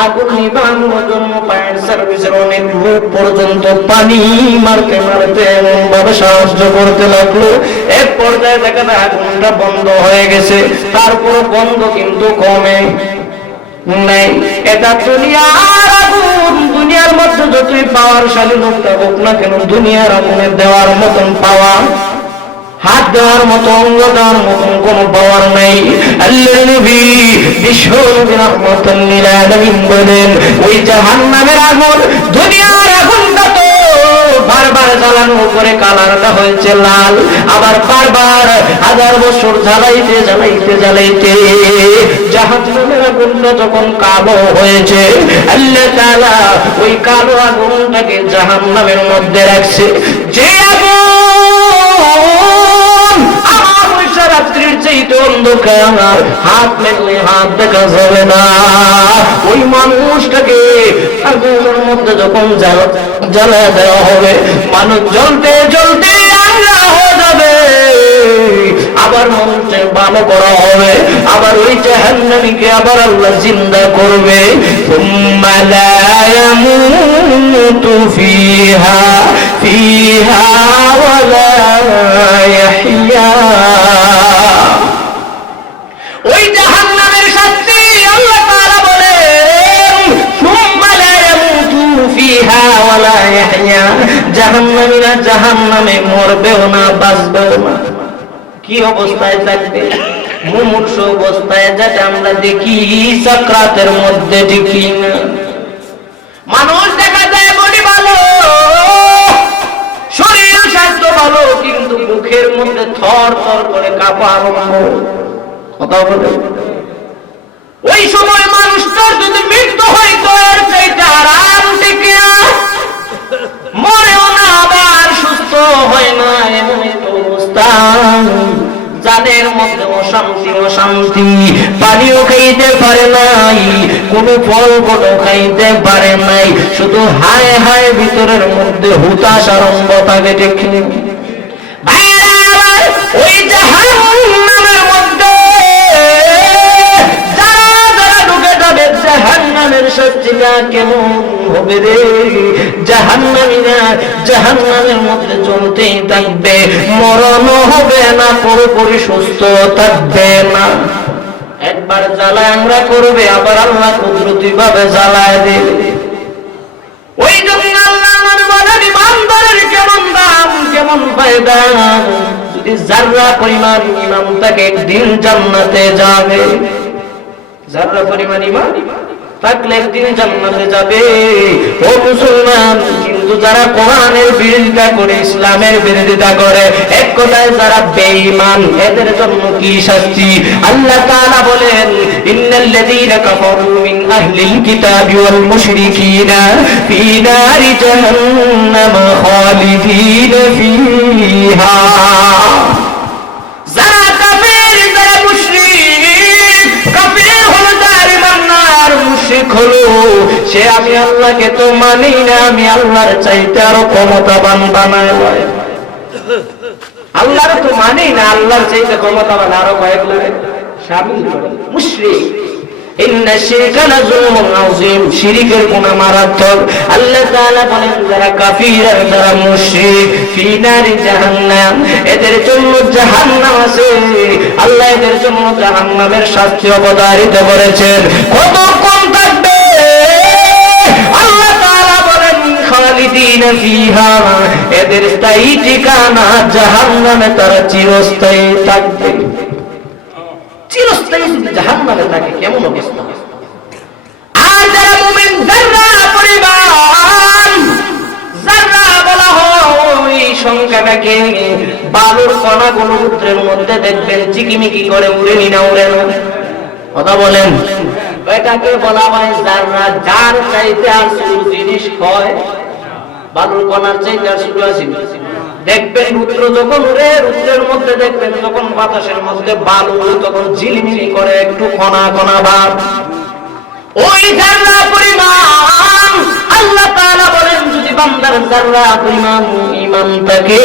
আগুন নিবানোর জন্য ফায়ার সার্ভিসের অনেক লোক পর্যন্ত পানি মারতে মারতে এমন ভাবে সাহায্য করতে লাগলো, এক পর্যায়ে দেখা যায় আগুনটা বন্ধ হয়ে গেছে। তারপর বন্ধ কিন্তু কমে নাই। এটা দুনিয়ার আগুন, দুনিয়ার মধ্যে যতই পাওয়ারশালী লোকটা হোক না কেন, দুনিয়ার আগুনের দেওয়ার মতন পাওয়া, হাত দেওয়ার মতো, অঙ্গ দেওয়ার মতন কোন পাওয়ার নাই। আল্লাহর নবী বিশ্ব নবী রাহমাতুল লিল আলামিন বলেন ওই জাহান্নামের আগুন, দুনিয়ার আগুনটা তো বারবার জ্বালানোর পরে কালারটা হয়েছে লাল, আবার বারবার 1000 বছর জ্বালাইতে জ্বালাইতে জ্বালাইতে জাহান্নামের আগুনটা যখন কালো হয়েছে, আল্লাহ তাআলা ওই কালো আগুনটাকে জাহান্নামের মধ্যে রাখছে। যে আগুন রাত্রির চাইতে অন্ধকার, হাত মেললে হাত দেখা যাবে না, ওই মানুষটাকে আগুনের মধ্যে যখন জ্বালা দেওয়া হবে, মানুষ জ্বলতে জ্বলতে আল্লাহ হয়ে যাবে, আবার মানুষের ভালো করা হবে, আবার ওই জাহান্নামীকে আবার আল্লাহ জিন্দা করবে। সুম্মা লা ইয়ামুতু ফিহা ওয়ালা ইয়াহইয়া। ওই জাহান্নামের শাস্তি আল্লাহ তাআলা বলেন সুম্মা লা ইয়ামুতু ফিহা ওয়ালা ইয়াহইয়া, জাহান্নামীরা জাহান্নামে মরবেও না, বাঁচবেও না। কি অবস্থায় থাকবে? মুমূর্ষ অবস্থায়, যেটা আমরা দেখি সাকরাতের মধ্যে, দেখি না। মানুষ দেখা যায় বডি ভালো, শরীর স্বাস্থ্য ভালো, কিন্তু মুখের মধ্যে থর থর করে কাঁপা আরম্ভ, কথা বলে। ওই সময় মানুষটার যদি মৃত্যু হয় তো এর চাইতে আরাম থেকে মরেও না, আবার সুস্থ হয় না, এমন একটা অবস্থা। যাদের মধ্যে অশান্তি, পানিও খাইতে পারে নাই, কোন ফল ফলও খাইতে পারে নাই, শুধু হায় হায় ভিতরের মধ্যে হুতাশ আরম্ভ থাকে। ঠিক ওই জাহান্নামের মধ্যে যারা যারা ঢুকে যাবে, জাহান্নামের শাস্তিটা কেমন হবে রে? জাহান্নামীরা জাহান্নামের মধ্যে জ্বলতেই থাকবে, মরণও হবে না, পুরোপুরি সুস্থ থাকবে না। একবার জ্বালায় আমরা করবে, আবার আল্লাহ কুদরতি ভাবে জ্বালায় দেবে। ওই জন্য আল্লাহ বলেন ইমানদারের কেমন দাম, কেমন ফায়দা। যদি যারা পরিমাণ ইমান থাকে একদিন জান্নাতে যাবে, যারা পরিমাণ ইমান থাকলে একদিন জান্নাতে যাবে। ও মুসলমান, কিন্তু যারা কোরআনের বিরোধিতা করে, ইসলামের বিরোধিতা করে, এক কথায় যারা বেঈমান, এদের জন্য কি শাস্তি? আল্লাহ তাআলা বলেন ইন্নাল্লাযীনা কাফারু মিন আহলিল কিতাবি ওয়াল মুশরিকিনা ফী নারি জাহান্নাম খালিদিনা ফীহা। যারা কাফের, যারা মুশরিক, কাফের হলো যার ইমানদার, মুশরিক হলো সে আমি আল্লাহকে তো মানি না, আমি আল্লাহর চাইতে আরো ক্ষমতাবান বানায় লয়। আল্লাহর তো মানি না, আল্লাহর চাইতে ক্ষমতাবান আরো কয়েকগুলো শামিল করে মুশরিক। ইন্না শিরকা লাযুলমুন আযীম, শিরকের গুনাহ মারাত্মক। আল্লাহ তাআলা বলেন যারা কাফির, যারা মুশরিক, ফী নারি জাহান্নাম, এদের জন্য জাহান্নাম আছে। আল্লাহ এদের জন্য জাহান্নামের শাস্তি অবধারিত করেছেন। কতক্ষণ থাকবে? আল্লাহ তাআলা বলেন খালিদিনা ফীহা, এদের স্থায়ী ঠিকানা জাহান্নামে, তারা চিরস্থায়ী থাকবে। চিরস্থায়ী জাহান্নামে থাকে, কেমন অবস্থা? আর যারা মুমিন, যারা পরিবার, যারা বলা হয় সংখ্যাটাকে বালুর কণাগুলো রুদ্রের মধ্যে দেখবেন চিকিমিকি করে উড়ে নি না উড়ে না, কথা বলেন। এটাকে বলা হয় যারা, যার চাইতে আর ছোট জিনিস হয়, বালুর কণার চাইতে আর ছোট আছে। দেখবেন রুদ্র যখন উড়ে, রুদ্রের মধ্যে দেখবেন যখন বাতাসের মধ্যে বালু তখন ঝিলমিলি করে, একটু কণা কণা ভাব। ওই যারা পরিমাণ আল্লাহ তাআলা বলেন যদি বান্দার যারা পরিমাণ ঈমান থাকে,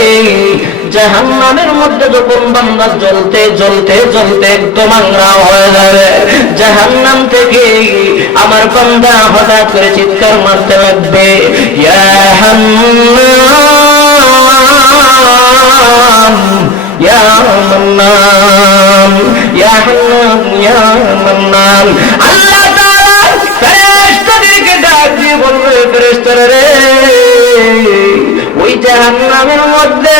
জাহান্নামের মধ্যে যখন বান্দা জ্বলতে জ্বলতে জ্বলতে একদম আংরা হয়ে যাবে, জাহান্নাম থেকে আমার বান্দা হঠাৎ করে চিৎকার মারতে লাগবে, ইয়া হান্নান ইয়া মান্নান ইয়া হান্নান ইয়া মান্নান। আল্লাহ তাআলা ফেরেশতাদেরকে ডাক দিয়ে বলবে, ফেরেশতারা রে, ওই জাহান্নামের মধ্যে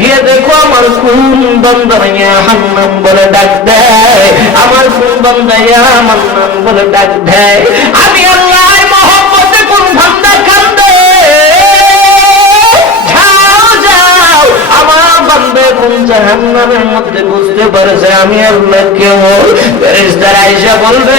গিয়ে দেখো আমার কোন বান্দা ইয়া হান্নান বলে ডাক দেয়, আমার কোন বান্দা ইয়া মান্নান বলে ডাক দেয়। আমি আল্লাহর মহব্বতে কোন বান্দা কান্দে, জাহান্নামের মধ্যে বুঝতে পারছে আমি আল্লাহ কেমন। ফেরেশতারা আয়েশা বলবে,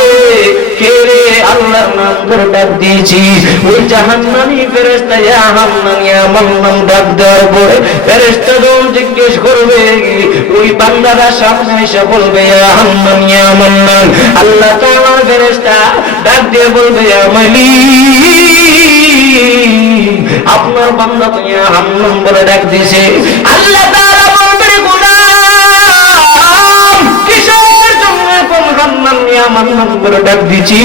কে রে? আল্লাহর নাম ধরে ডাক দিয়েছি। ওই জাহান্নামী ফেরেশতা ইয়া হান্নান ইয়া মান্নান ডাক দেওয়ার পরে ফেরেশতা যখন জিজ্ঞেস করবে, ওই বান্দারা সামনে এসে বলবে ইয়া হান্নান ইয়া মান্নান। আল্লাহ তাআলার ফেরেশতা ডাক দিয়ে বলবে, ইয়া মালিক, আপনার বান্দা তো ইয়া হান্নান বলে ডাক দিয়েছে। আল্লাহ তাআলা বলবে, গোলাম কিসের জন্য কোন হান্নান ইয়া মান্নান বলে ডাক দিছি?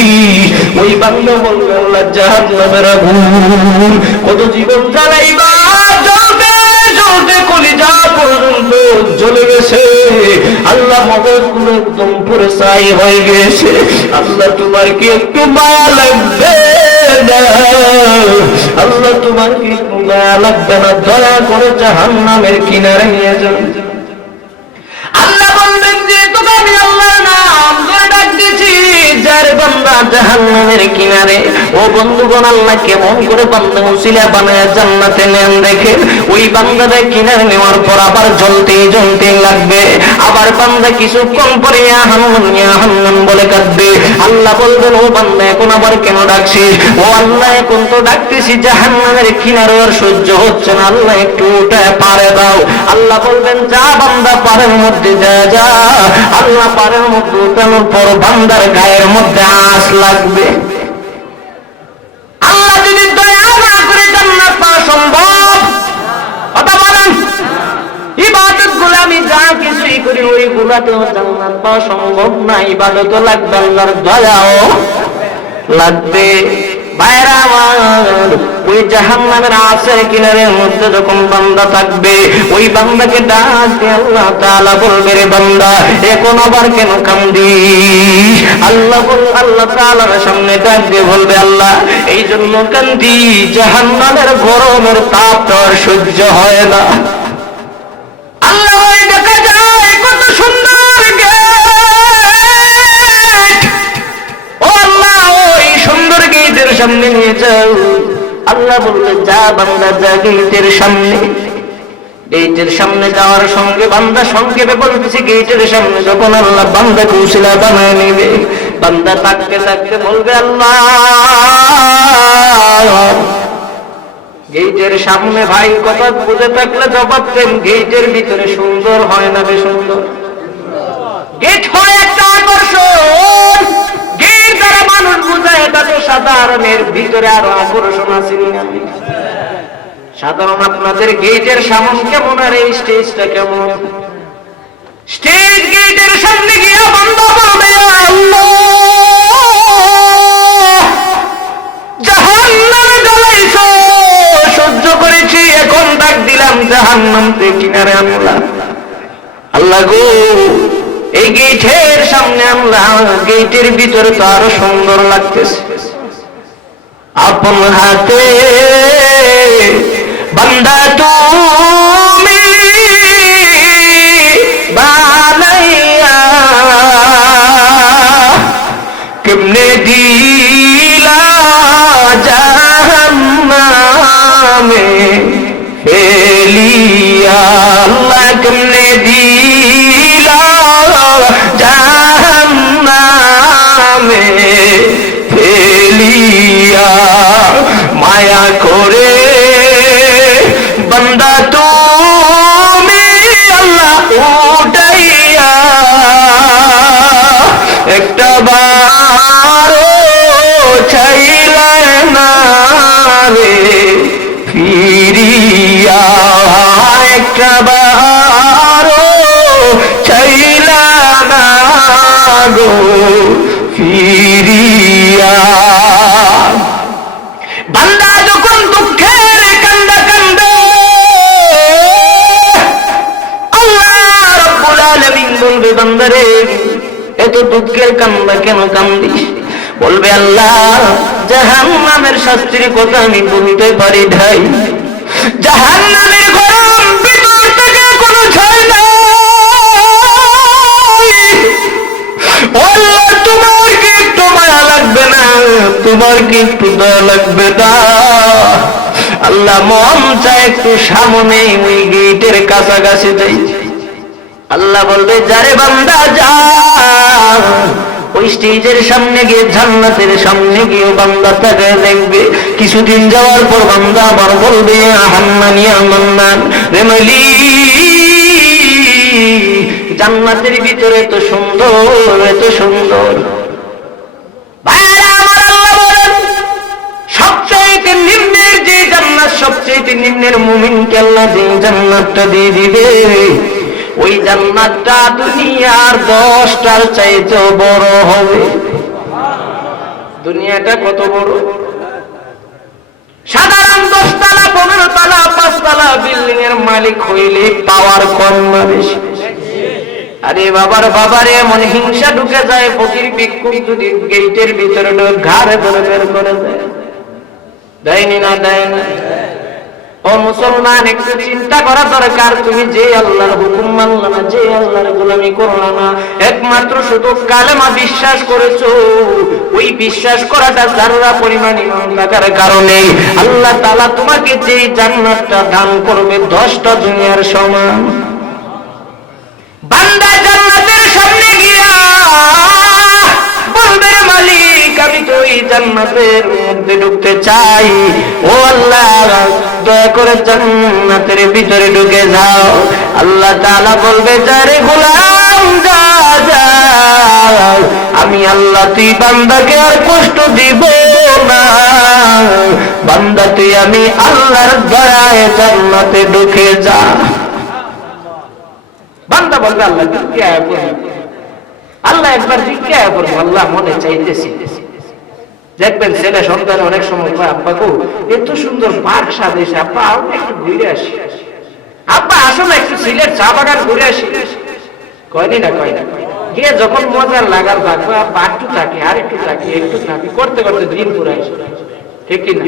ওই বান্দা বলবে, আল্লাহ জাহান্নামের আগুন কত জীবন জ্বালাইবা, জ্বলতে জ্বলতে কলিজা পর্যন্ত জ্বলে গেছে। আল্লাহ মগজগুলো একদম পুরো ছাই হয়ে গেছে। আল্লাহ তোমার কি একটু মায়া লাগবে না? আল্লাহ তোমার কি একটু মায়া লাগবে না? দয়া করে জাহান্নামের কিনারে নিয়ে যান। আল্লাহ বলবেন যে তোকে আমি আল্লাহর নাম ধরে ডাক দিয়েছি, যার বান্দা জাহান্নামের কিনারে। ও বন্ধুগণ, আল্লাহ কেমন করে বান্দা উসিলা বানায় জান্নাতে নেন দেখেন। ওই বান্দাদের কিনারে নেওয়ার পর আবার জ্বলতে জ্বলতে লাগবে, আবার বান্দা কিছুক্ষণ পরে ইয়া হান্নান ইয়া হান্নান বলে কাঁদবে। আল্লাহ বলবেন, ও বান্দা এখন আবার কেন ডাকছিস? ও আল্লাহ এখন তো ডাকতেছি জাহান্নামের কিনারে, আর সহ্য হচ্ছে না, আল্লাহ একটু উঠায় পারে দাও। আল্লাহ বলবেন, যা বান্দা পারের মধ্যে যা যা। আল্লাহ পারের মধ্যে উঠানোর পর বান্দার গায়ের মধ্যে আঁচ লাগবে। আল্লাহ যদি দয়া না করে জান্নাত পাওয়া সম্ভব? কথা বলেন। ইবাদত গুলো আমি যা কিছুই করি ওই গুলাতেও জান্নাত পাওয়া সম্ভব না। ইবাদত লাগবে আল্লাহর দয়াও। লাগবে। ভাইরা আমার, ওই জাহান্নামের আঁশের কিনারের মধ্যে যখন বান্দা থাকবে, ওই বান্দাকে ডাক দিয়ে আল্লাহ তাআলা বলবে, রে বান্দা এখন আবার কেন কান্দিস? আল্লাহ তাআলার সামনে ডাক দিয়ে বলবে, আল্লাহ এই জন্য কান্দি, জাহান্নামের গরমের তাপ তো আর সহ্য হয় না। আল্লাহ দেখা যায় কত সুন্দর গেট, ও আল্লাহ ওই সুন্দর গেটের সামনে নিয়ে যাও। আল্লাহ বলবে, যা বান্দা যা গেটের সামনে। গেটের সামনে যাওয়ার সঙ্গে বান্দা সংক্ষেপে বলতেছে, গেটের সামনে যখন আল্লাহ বান্দাকে উসিলা বানায় নেবে, বান্দা থাকতে থাকতে বলবে, আল্লাহ গেটের সামনে। ভাই কথা বুঝে থাকলে জবাব দেন, গেটের ভিতরে সুন্দর হয় না বে সুন্দর? গেট হয় একটা আকর্ষণ, গেট দ্বারা মানুষ বুঝায় এটা তো সাধারণের ভিতরে আরো আকর্ষণ আছে। সাধারণ আপনাদের গেটের সামনে কেমন আর এই স্টেজটা কেমন? স্টেজ গেটের সামনে গিয়ে বান্দা বলবে, আল্লাহ জাহান্নামে জ্বালাইছো, সহ্য করেছি, এখন ডাক দিলাম জাহান্নাম থেকে কিনারে আনলা। আল্লাহ গো এই গেটের সামনে আনলা, গেটের ভিতরে তো আরো সুন্দর লাগতেছে। আপন হাতে বান্দা তুমি বানাইয়া কেমনে দিলা জাহান্নামে ফেলিয়া, আল্লাহ কেমনে দিলা জাহান্নামে ফেলিয়া, মায়া করে বান্দা তুমি আল্লাহ উঠাইয়া একটা বারো চাইলা না রে ফিরিয়া, একটা বারো চাইলা না গো ফিরিয়া। বান্দা যখন দুঃখের কান্দা কান্দে, আল্লাহ রাব্বুল আলামিন বলবে, বান্দারে এত দুঃখের কান্দা কেন কান্দিস? বলবে, আল্লাহ জাহান্নামের শাস্তির কথা আমি বলতে পারি নাই, জাহান্নামের গরম ভিতর থেকে কোনো ছয় নাই। আল্লাহ তোমার কি একটু মায়া লাগবে না? তোমার কি একটু দয়া লাগবে না? আল্লাহ মন চায় একটু সামনে ওই গেটের কাছাকাছি যাই। আল্লাহ বলবে, যারে বান্দা যা, ওই স্টেজের সামনে গিয়ে জান্নাতের সামনে গিয়ে বান্দা তাকে দেখবে। কিছুদিন যাওয়ার পর বান্দা আবার বলবে, হান্নান ইয়া মান্নান, রে মালিক জান্নাতের ভিতরে এত সুন্দর, এত সুন্দর। ভাইরা আমার, আল্লাহ বলেন সবচেয়ে নিম্নের যে জান্নাত, সবচেয়ে নিম্নের মুমিনকে আল্লাহ যে জান্নাতটা দিয়ে দিবে, ওই জান্নাতটা দুনিয়ার 10টার চাইতে বড় হবে। দুনিয়াটা কত বড়? সাধারণ 10 তলা 15 তলা 5 তলা বিল্ডিং এর মালিক হইলে পাওয়ার কম না বেশি? আরে বাবারে এমন হিংসা ঢুকে যায়, ফকির ভিক্ষুক যদি গেটের ভিতরে ঘাড়ে ধরে বের করে দেয়, দেয়নি না? দেয় না? ও মুসলমান, একটু চিন্তা করা দরকার। তুমি যে আল্লাহর হুকুম মানলা না, যে আল্লাহর গোলামি করলা না, একমাত্র শুধু কালেমা বিশ্বাস করেছো, ওই বিশ্বাস করাটা যারা পরিমাণ ঈমান থাকার কারণে আল্লাহ তাআলা তোমাকে যে জান্নাতটা দান করবে 10টা দুনিয়ার সমান। বান্দা জান্নাতের সামনে গিয়া বলবে, মালিক আমি তো এই জান্নাতের মধ্যে ঢুকতে চাই, ও আল্লাহ দয়া করে জান্নাতের ভিতরে ঢুকে যাও। আল্লাহ তাআলা বলবে, যারে গোলাম যা যা, আমি আল্লাহ তুই বান্দাকে আর কষ্ট দিব না, বান্দা তুই আমি আল্লাহর দয়ায় জান্নাতে ঢুকে যা। বান্দা বলবে, আল্লাহ জিজ্ঞাসা করবো, আল্লাহ একবার জিজ্ঞাসা করবো, আল্লাহ মনে চাইতেছি দেখবেন ছেলে সন্তান অনেক সময় কয়, আব্বা গো এত সুন্দর পার্ক সাজিয়েছে, আব্বা আমরা একটু ঘুরে আসি, আব্বা আসো না একটু সিলেট চা বাগান ঘুরে আসি। কয়নি না, কয় না, গিয়ে যখন মজার লাগার ভাগবো, আব্বা একটু থাকি, আর একটু থাকি, একটু থাকি, করতে করতে দিন পুরো আসে, ঠিক কিনা?